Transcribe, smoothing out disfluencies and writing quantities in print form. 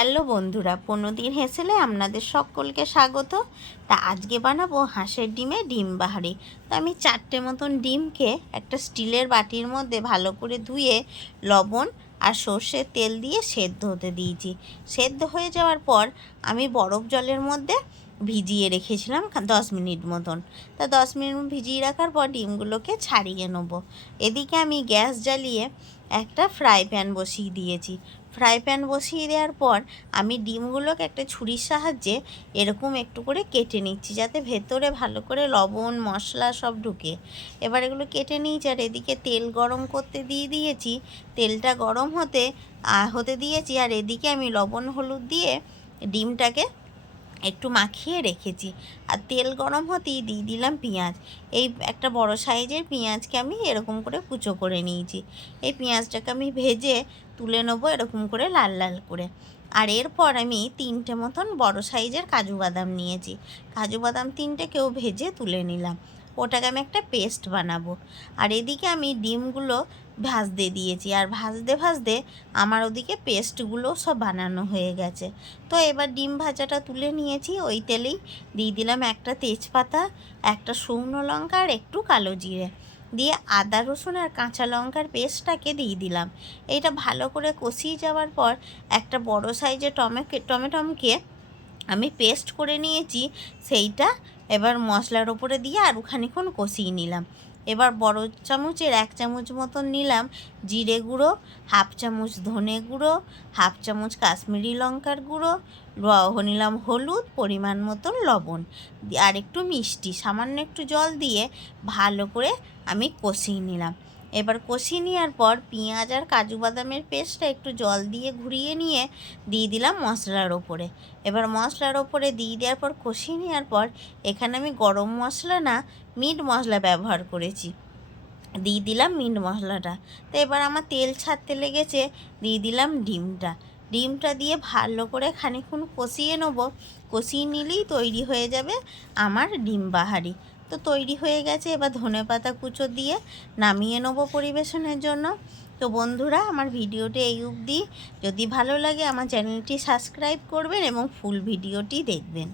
Hello বন্ধুরা, 15 দিন হেসেলে আপনাদের সকলকে স্বাগত। তা আজকে বানাবো হাঁসের ডিমে ডিম বাহারি। তো আমি 4টে মতন ডিমকে একটা স্টিলের বাটির মধ্যে ভালো করে ধুয়ে লবণ আর সর্ষের তেল দিয়ে সেদ্ধ হতে দিয়েছি। সেদ্ধ হয়ে যাওয়ার পর আমি বরফ জলের মধ্যে ভিজিয়ে রেখেছিলাম 10 মিনিট মতন। তা 10 মিনিট ভিজিয়ে রাখার পর ডিমগুলোকে ছাড়িয়ে নেব। এদিকে আমি গ্যাস জ্বালিয়ে একটা ফ্রাই প্যান বসিয়ে দিয়েছি। ফ্রাই প্যান বসিয়ে দেওয়ার পর আমি ডিমগুলোকে একটা ছুরির সাহায্যে এরকম একটু করে কেটে নিচ্ছি, যাতে ভেতরে ভালো করে লবণ মশলা সব ঢুকে। এবার এগুলো কেটে নিয়েছি আর এদিকে তেল গরম করতে দিয়েছি। তেলটা গরম হতে দিয়েছি আর এদিকে আমি লবণ হলুদ দিয়ে ডিমটাকে একটু মাখিয়ে রেখেছি। আর তেল গরম হতেই দিয়ে দিলাম পেঁয়াজ। এই একটা বড় সাইজের পেঁয়াজকে আমি এরকম করে কুচো করে নিয়েছি। এই পেঁয়াজটাকে আমি ভেজে তুলে নেবো এরকম করে লাল লাল করে। আর এরপর আমি 3টে মতন বড় সাইজের কাজু বাদাম নিয়েছি। কাজু বাদাম 3টেকেও ভেজে তুলে নিলাম। ওটাকে আমি একটা পেস্ট বানাবো। আর এদিকে আমি ডিমগুলো ভাজতে দিয়েছি। আর ভাজতে আমার ওদিকে পেস্টগুলো সব বানানো হয়ে গেছে। তো এবার ডিম ভাজাটা তুলে নিয়েছি। ওই তেলেই দিয়ে দিলাম একটা তেজপাতা, একটা শুকনো লঙ্কা আর একটু কালো জিরে দিয়ে আদা রসুন আর কাঁচা লঙ্কার পেস্টটাকে দিয়ে দিলাম। এইটা ভালো করে কষিয়ে যাওয়ার পর একটা বড় সাইজের টমেটোকে আমি পেস্ট করে নিয়েছি, সেইটা এবার মশলার ওপরে দিয়ে আরও খানিক্ষণ কষিয়ে নিলাম। এবার বড় চামচের 1 চামচ মতন নিলাম জিরে গুঁড়ো, 1/2 চামচ ধনে গুঁড়ো, 1/2 চামচ কাশ্মীরি লঙ্কার গুঁড়ো, নিলাম হলুদ, পরিমাণ মতন লবণ আর একটু মিষ্টি, সামান্য একটু জল দিয়ে ভালো করে আমি কষিয়ে নিলাম। এবার কষিয়ে নেওয়ার পর পেঁয়াজ আর কাজু বাদামের পেস্টটা একটু জল দিয়ে ঘুরিয়ে নিয়ে দিয়ে দিলাম মশলার ওপরে। এবার মশলার ওপরে দিয়ে দেওয়ার পর কষিয়ে নেওয়ার পর এখানে আমি গরম মশলা না মিট মশলা ব্যবহার করেছি, দিয়ে দিলাম মিট মশলাটা। তো এবার আমার তেল ছাড়তে লেগেছে, দিয়ে দিলাম ডিমটা দিয়ে ভালো করে খানিক্ষণ কষিয়ে নেবো। কষিয়ে নিলেই তৈরি হয়ে যাবে আমার ডিম বাহারি। তো তৈরি হয়ে গেছে। এবার ধনেপাতা কুচো দিয়ে নামিয়ে নেবো পরিবেশনের জন্য। তো বন্ধুরা, আমার ভিডিওটি এই অবধি। যদি ভালো লাগে আমার চ্যানেলটি সাবস্ক্রাইব করবেন এবং ফুল ভিডিওটি দেখবেন।